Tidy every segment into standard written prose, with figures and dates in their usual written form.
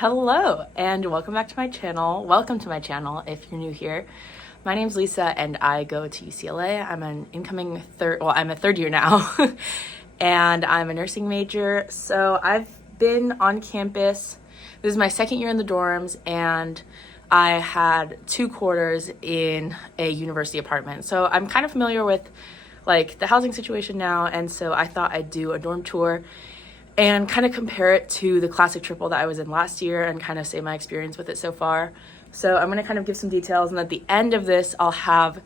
Hello and welcome back to my channel. Welcome to my channel if you're new here. My name's Lisa and I go to UCLA. I'm an incoming I'm a third year now and I'm a nursing major. So I've been on campus. This is my second year in the dorms and I had 2 quarters in a university apartment. So I'm kind of familiar with like the housing situation now, and so I thought I'd do a dorm tour and kind of compare it to the classic triple that I was in last year and kind of say my experience with it so far. So I'm gonna kind of give some details, and at the end of this, I'll have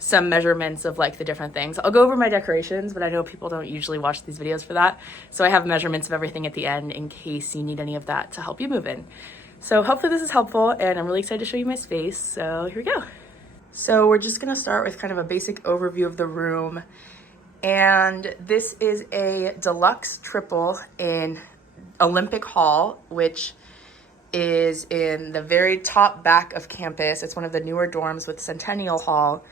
some measurements of like the different things. I'll go over my decorations, but I know people don't usually watch these videos for that. So I have measurements of everything at the end in case you need any of that to help you move in. So hopefully this is helpful, and I'm really excited to show you my space. So here we go. So we're just gonna start with kind of a basic overview of the room. And this is a deluxe triple in Olympic Hall, which is in the very top back of campus. It's one of the newer dorms with Centennial Hall.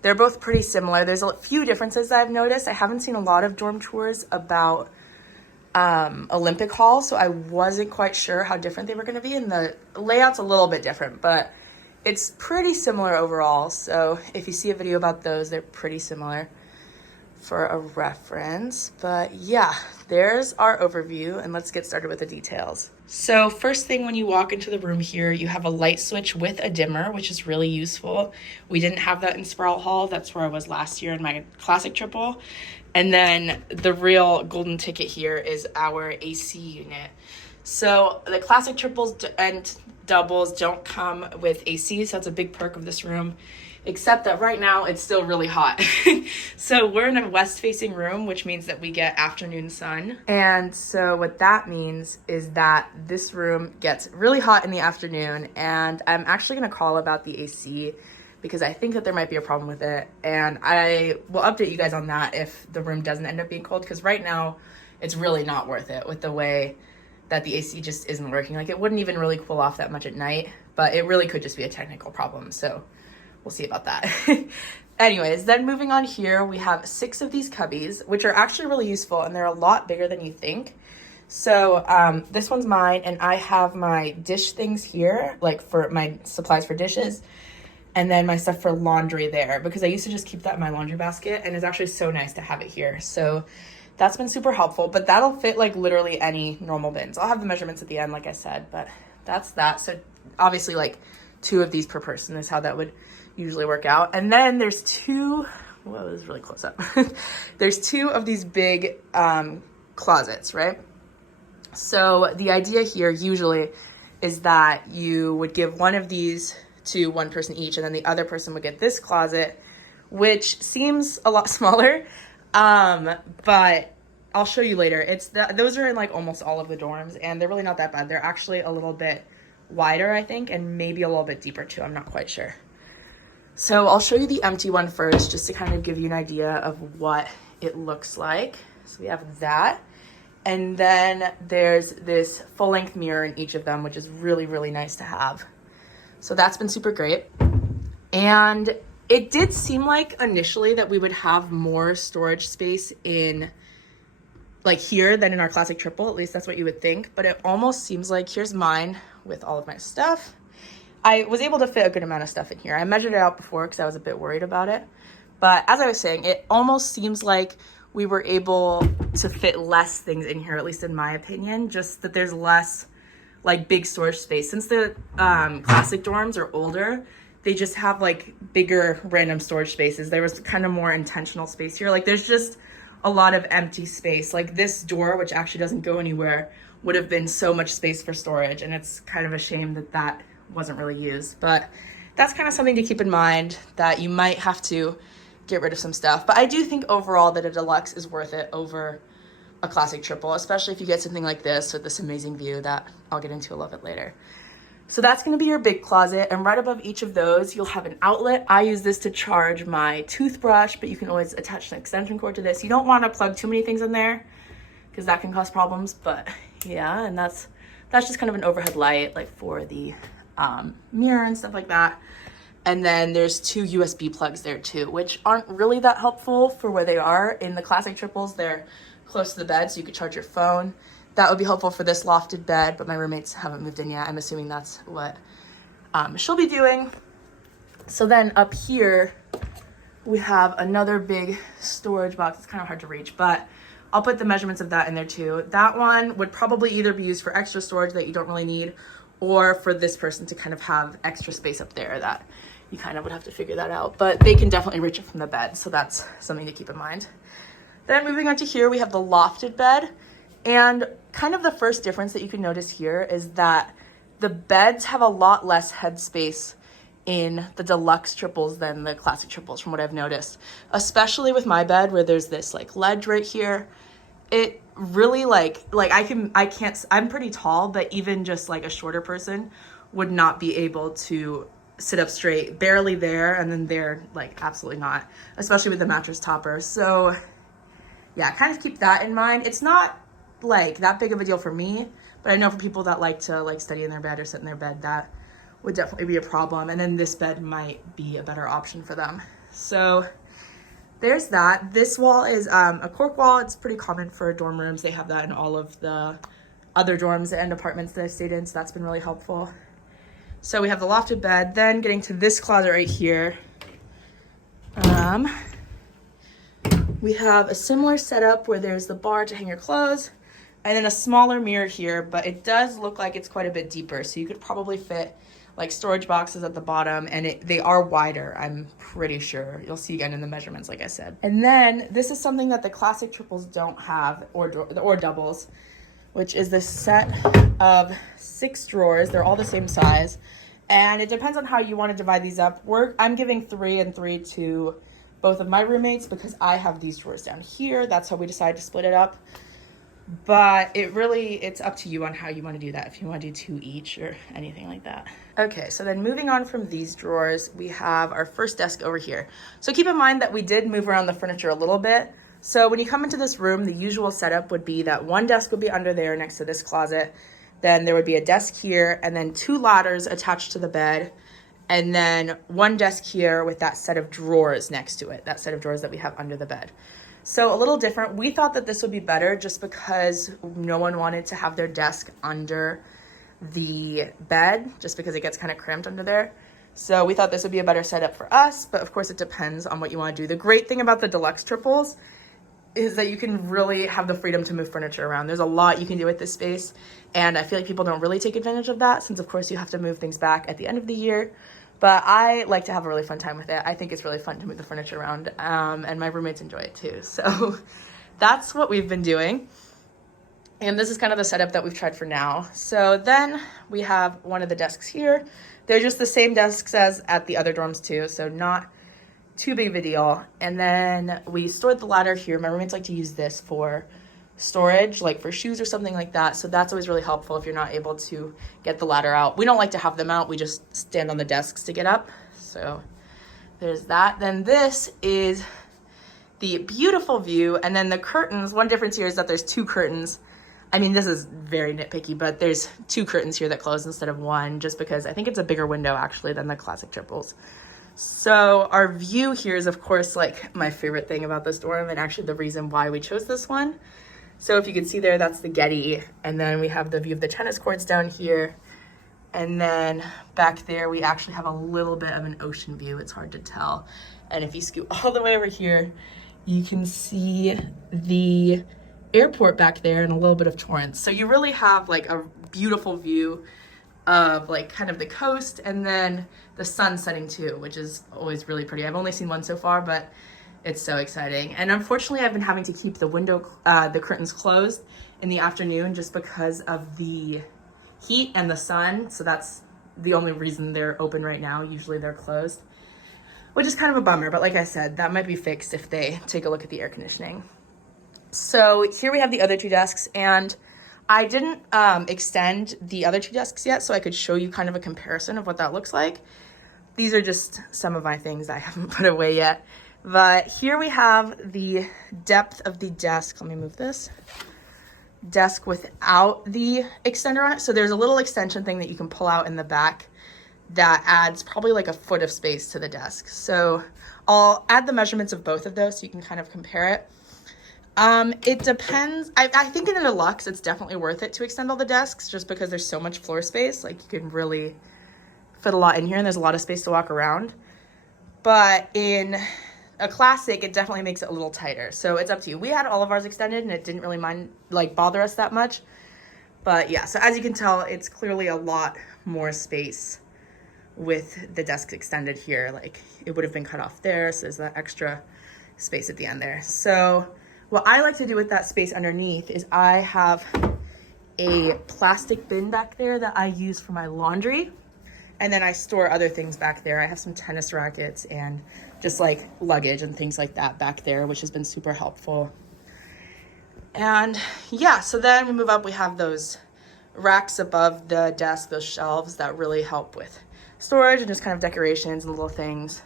They're both pretty similar. There's a few differences that I've noticed. I haven't seen a lot of dorm tours about Olympic Hall, so I wasn't quite sure how different they were going to be. And the layout's a little bit different, but it's pretty similar overall. So if you see a video about those, they're pretty similar for a reference. But yeah, there's our overview, and let's get started with the details. So first thing, when you walk into the room here, you have a light switch with a dimmer, which is really useful. We didn't have that in Sprout Hall. That's where I was last year in my classic triple. And then the real golden ticket here is our AC unit. So the classic triples and doubles don't come with AC, so that's a big perk of this room. Except that right now it's still really hot. So we're in a west-facing room, which means that we get afternoon sun. And so what that means is that this room gets really hot in the afternoon, and I'm actually gonna call about the AC because I think that there might be a problem with it. And I will update you guys on that if the room doesn't end up being cold, because right now it's really not worth it with the way that the AC just isn't working. Like, it wouldn't even really cool off that much at night, but it really could just be a technical problem. So we'll see about that. Anyways, then moving on here, we have 6 of these cubbies, which are actually really useful, and they're a lot bigger than you think. So this one's mine, and I have my dish things here, like for my supplies for dishes, and then my stuff for laundry there, because I used to just keep that in my laundry basket, and it's actually so nice to have it here. So that's been super helpful, but that'll fit like literally any normal bins. I'll have the measurements at the end, like I said, but that's that. So obviously like 2 of these per person is how that would usually work out. And then there's 2, whoa, this is really close up. There's 2 of these big closets, right? So the idea here usually is that you would give one of these to one person each, and then the other person would get this closet, which seems a lot smaller, but I'll show you later. Those are in like almost all of the dorms, and they're really not that bad. They're actually a little bit wider, I think, and maybe a little bit deeper too. I'm not quite sure. So I'll show you the empty one first, just to kind of give you an idea of what it looks like. So we have that. And then there's this full-length mirror in each of them, which is really, really nice to have. So that's been super great. And it did seem like initially that we would have more storage space in like here than in our classic triple. At least that's what you would think. But it almost seems like, here's mine with all of my stuff. I was able to fit a good amount of stuff in here. I measured it out before because I was a bit worried about it. But as I was saying, it almost seems like we were able to fit less things in here, at least in my opinion, just that there's less like big storage space. Since the classic dorms are older, they just have like bigger random storage spaces. There was kind of more intentional space here. Like there's just a lot of empty space. Like this door, which actually doesn't go anywhere, would have been so much space for storage. And it's kind of a shame that that wasn't really used, but that's kind of something to keep in mind, that you might have to get rid of some stuff. But I do think overall that a deluxe is worth it over a classic triple, especially if you get something like this with this amazing view that I'll get into a little bit later. So that's going to be your big closet, and right above each of those you'll have an outlet. I use this to charge my toothbrush, but you can always attach an extension cord to this. You don't want to plug too many things in there because that can cause problems, but yeah. And that's just kind of an overhead light like for the mirror and stuff like that. And then there's 2 USB plugs there too, which aren't really that helpful for where they are. In the classic triples, they're close to the bed, so you could charge your phone. that would be helpful for this lofted bed, but my roommates haven't moved in yet. I'm assuming that's what she'll be doing. So then up here, we have another big storage box. It's kind of hard to reach, but I'll put the measurements of that in there too. That one would probably either be used for extra storage that you don't really need, or for this person to kind of have extra space up there that you kind of would have to figure that out. But they can definitely reach it from the bed, so that's something to keep in mind. Then moving on to here, we have the lofted bed. And kind of the first difference that you can notice here is that the beds have a lot less headspace in the deluxe triples than the classic triples, from what I've noticed, especially with my bed where there's this like ledge right here. It really I'm pretty tall, but even just like a shorter person would not be able to sit up straight, barely there, and then there, like absolutely not, especially with the mattress topper. So yeah, kind of keep that in mind. It's not like that big of a deal for me, but I know for people that like to like study in their bed or sit in their bed, that would definitely be a problem. And then this bed might be a better option for them. So there's that. This wall is a cork wall. It's pretty common for dorm rooms. They have that in all of the other dorms and apartments that I've stayed in, so that's been really helpful. So we have the lofted bed. Then getting to this closet right here, we have a similar setup where there's the bar to hang your clothes, and then a smaller mirror here, but it does look like it's quite a bit deeper. So you could probably fit like storage boxes at the bottom, and they are wider, I'm pretty sure. You'll see again in the measurements, like I said. And then this is something that the classic triples don't have, or doubles, which is this set of 6 drawers. They're all the same size, and it depends on how you want to divide these up. I'm giving 3 and 3 to both of my roommates because I have these drawers down here. That's how we decided to split it up. But it's up to you on how you want to do that, if you want to do 2 each or anything like that. Okay, so then moving on from these drawers, we have our first desk over here. So keep in mind that we did move around the furniture a little bit. So when you come into this room, the usual setup would be that one desk would be under there next to this closet. Then there would be a desk here, and then 2 ladders attached to the bed. And then one desk here with that set of drawers next to it, that set of drawers that we have under the bed. So a little different. We thought that this would be better just because no one wanted to have their desk under the bed, just because it gets kind of cramped under there. So we thought this would be a better setup for us, but of course it depends on what you want to do. The great thing about the deluxe triples is that you can really have the freedom to move furniture around. There's a lot you can do with this space, and I feel like people don't really take advantage of that, since of course you have to move things back at the end of the year. But I like to have a really fun time with it. I think it's really fun to move the furniture around, and my roommates enjoy it too. So that's what we've been doing. And this is kind of the setup that we've tried for now. So then we have one of the desks here. They're just the same desks as at the other dorms too, so not too big of a deal. And then we stored the ladder here. My roommates like to use this for storage, like for shoes or something like that. So that's always really helpful if you're not able to get the ladder out. We don't like to have them out. We just stand on the desks to get up. So there's that. Then this is the beautiful view. And then the curtains, one difference here is that there's 2 curtains. I mean, this is very nitpicky, but there's 2 curtains here that close instead of 1, just because I think it's a bigger window actually than the classic triples. So our view here is of course like my favorite thing about this dorm, and actually the reason why we chose this one. So if you can see there, that's the Getty. And then we have the view of the tennis courts down here. And then back there, we actually have a little bit of an ocean view. It's hard to tell. And if you scoot all the way over here, you can see the airport back there and a little bit of Torrance. So you really have like a beautiful view of like kind of the coast, and then the sun setting too, which is always really pretty. I've only seen one so far, but it's so exciting. And unfortunately, I've been having to keep the curtains closed in the afternoon just because of the heat and the sun. So that's the only reason they're open right now. Usually they're closed, which is kind of a bummer. But like I said, that might be fixed if they take a look at the air conditioning. So here we have the other 2 desks, and I didn't extend the other 2 desks yet, so I could show you kind of a comparison of what that looks like. These are just some of my things I haven't put away yet. But here we have the depth of the desk. Let me move this. Desk without the extender on it. So there's a little extension thing that you can pull out in the back that adds probably like a foot of space to the desk. So I'll add the measurements of both of those so you can kind of compare it. It depends. I think in a Deluxe, it's definitely worth it to extend all the desks just because there's so much floor space. Like you can really fit a lot in here and there's a lot of space to walk around. But in a Classic, it definitely makes it a little tighter. So it's up to you. We had all of ours extended and it didn't really bother us that much. But yeah, so as you can tell, it's clearly a lot more space with the desk extended here. Like it would have been cut off there. So there's that extra space at the end there. So what I like to do with that space underneath is I have a plastic bin back there that I use for my laundry. And then I store other things back there. I have some tennis rackets and just like luggage and things like that back there, which has been super helpful. And yeah, so then we move up, we have those racks above the desk, those shelves that really help with storage and just kind of decorations and little things.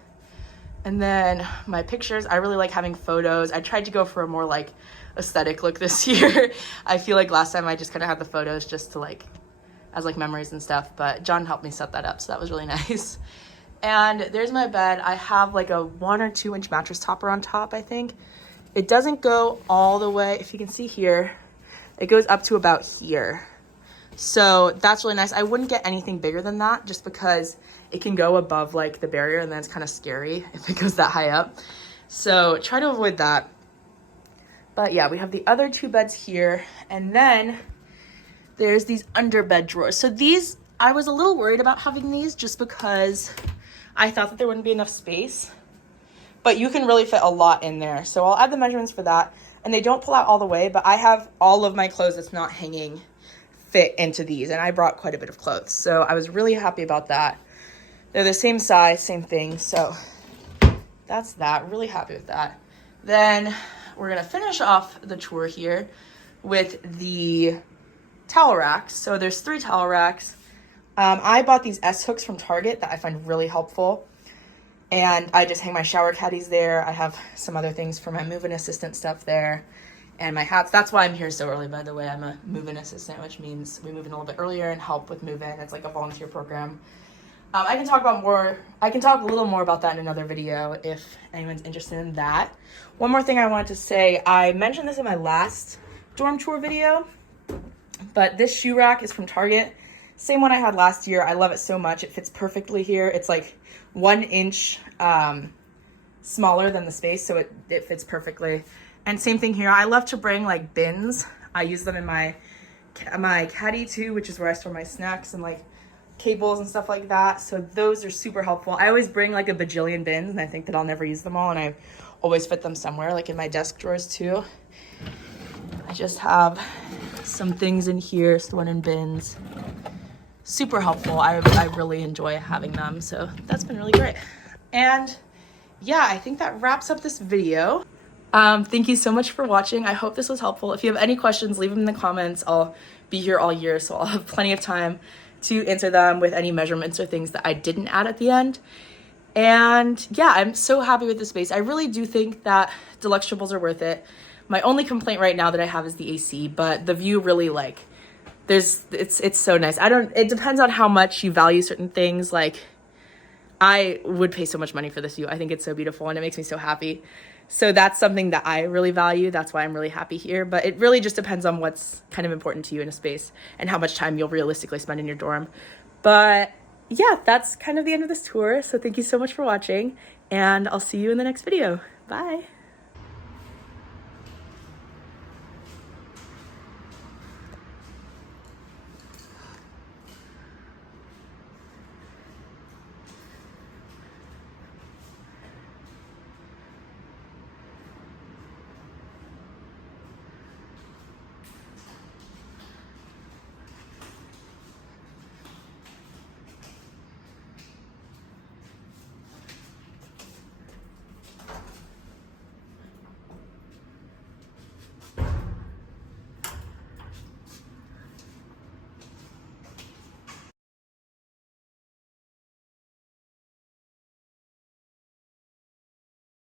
And then my pictures, I really like having photos. I tried to go for a more like aesthetic look this year. I feel like last time I just kind of had the photos just to like, as like memories and stuff, but John helped me set that up, so that was really nice. And there's my bed. I have like a 1 or 2 inch mattress topper on top, I think. It doesn't go all the way, if you can see here, it goes up to about here. So that's really nice. I wouldn't get anything bigger than that just because it can go above like the barrier and then it's kind of scary if it goes that high up. So try to avoid that. But yeah, we have the other 2 beds here. And then there's these underbed drawers. So these, I was a little worried about having these just because I thought that there wouldn't be enough space. But you can really fit a lot in there. So I'll add the measurements for that. And they don't pull out all the way, but I have all of my clothes that's not hanging fit into these. And I brought quite a bit of clothes. So I was really happy about that. They're the same size, same thing. So that's that. Really happy with that. Then we're going to finish off the tour here with the towel racks. So there's 3 towel racks. I bought these S hooks from Target that I find really helpful. And I just hang my shower caddies there. I have some other things for my move-in assistant stuff there. And my hats. That's why I'm here so early, by the way. I'm a move-in assistant, which means we move in a little bit earlier and help with move-in. It's like a volunteer program. I can talk a little more about that in another video if anyone's interested in that. One more thing I wanted to say. I mentioned this in my last dorm tour video, but this shoe rack is from Target. Same one I had last year. I love it so much. It fits perfectly here. It's like 1 inch smaller than the space, so it fits perfectly. And same thing here. I love to bring like bins. I use them in my caddy too, which is where I store my snacks and like cables and stuff like that. So those are super helpful. I always bring like a bajillion bins and I think that I'll never use them all, and I always fit them somewhere, like in my desk drawers too. I just have some things in here stored in bins. Super helpful. I really enjoy having them, so that's been really great. And yeah, I think that wraps up this video. Thank you so much for watching. I hope this was helpful. If you have any questions, leave them in the comments. I'll be here all year, so I'll have plenty of time to answer them with any measurements or things that I didn't add at the end. And yeah, I'm so happy with the space. I really do think that Deluxe triples are worth it. My only complaint right now that I have is the AC, but the view really it's so nice. It depends on how much you value certain things. Like I would pay so much money for this view. I think it's so beautiful and it makes me so happy. So that's something that I really value. That's why I'm really happy here. But it really just depends on what's kind of important to you in a space and how much time you'll realistically spend in your dorm. But yeah, that's kind of the end of this tour. So thank you so much for watching, and I'll see you in the next video. Bye.